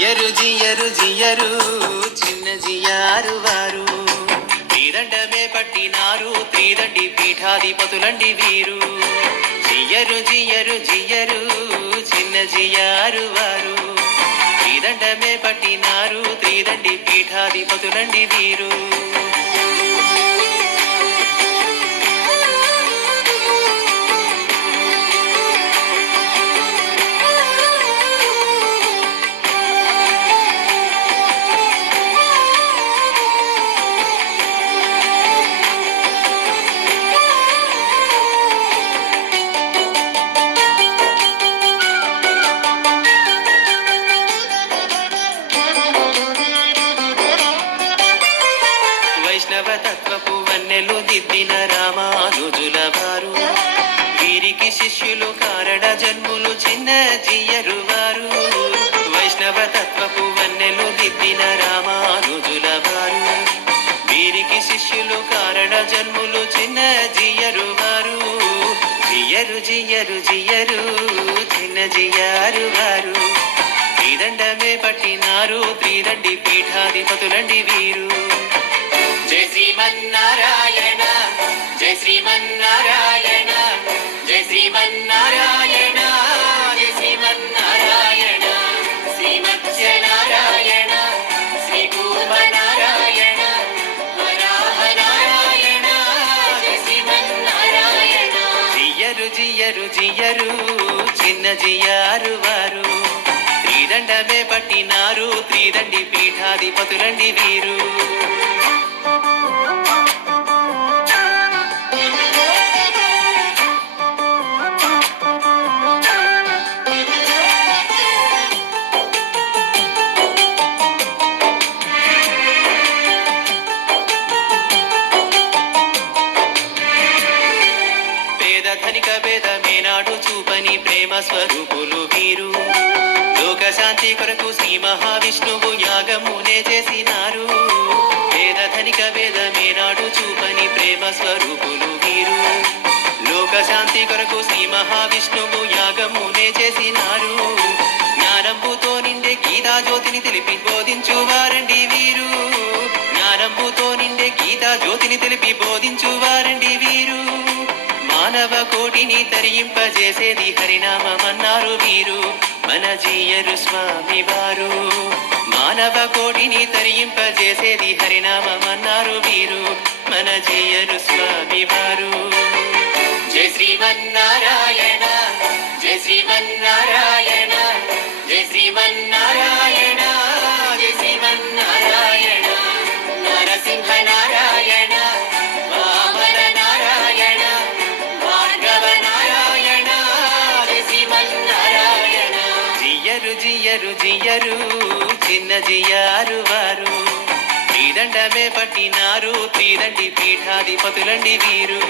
ఎరుజి ఎరుజియరు చిన్నజియారు వారు. త్రిదండమే పట్టినారు త్రిదండి పీఠాధిపతులండి వీరు. జియరు జియరు జియరు చిన్నజియారు వారు. త్రిదండమే పట్టినారు త్రిదండి పీఠాధిపతులండి వీరు. దిద్దిన రామానుజుల వారు వీరికి శిష్యులు కారణ జన్ములు చిన్న జియరు వారు వైష్ణవ తత్వపు వన్నెలు దిద్దిన రామానుజుల వారు వీరికి శిష్యులు కారణ జన్ములు చిన్న జియరు వారు జియరు జియరు జియరు చిన్న జియారు వారు త్రిదండమే పట్టినారు త్రిదండి పీఠాధిపతులండి వీరు. జై శ్రీమన్నారాయణ జై శ్రీమన్నారాయణ జై శ్రీమన్నారాయణ జై శ్రీమన్నారాయణ శ్రీమత్స్యనారాయణ శ్రీ కూర్మనారాయణ వరాహనారాయణ జై శ్రీమన్నారాయణ. జియరు జియరు జియరు చిన్న జియారు వారు. త్రిదండమే పట్టినారు త్రిదండి పీఠాధిపతులండి వీరు. పేద ధనిక భేదమేనాడు చూపని ప్రేమ స్వరూపులు వీరు. లోకశాంతి కొరకు శ్రీ మహావిష్ణువు యాగమునే చేసినారు. పేద ధనిక భేదమేనాడు చూపని ప్రేమ స్వరూపులు వీరు. లోకశాంతి కొరకు శ్రీ మహావిష్ణువు యాగమునే చేసినారు. జ్ఞానంబుతో నిండే గీతా జ్యోతిని తెలిపి బోధించు వారండి వీరు. జ్ఞానంబుతో నిండే గీతా జ్యోతిని తెలిపి బోధించు వారండి వీరు మానవ కోటిని తరింపజేసేది హరినామన్నారు వీరు. మన జీయరు స్వామి వారు. మానవ కోటిని తరింపజేసేది హరినామన్నారు వీరు. మన జీయరు స్వామి వారు. జయ శ్రీమన్నారాయణ జయ శ్రీమన్నారాయణ జయ శ్రీమన్నారాయణ జియరు జియరు జియరు చిన్న జియారు వారు. త్రిదండమే పట్టినారు త్రిదండి పీఠాధిపతులండి వీరు.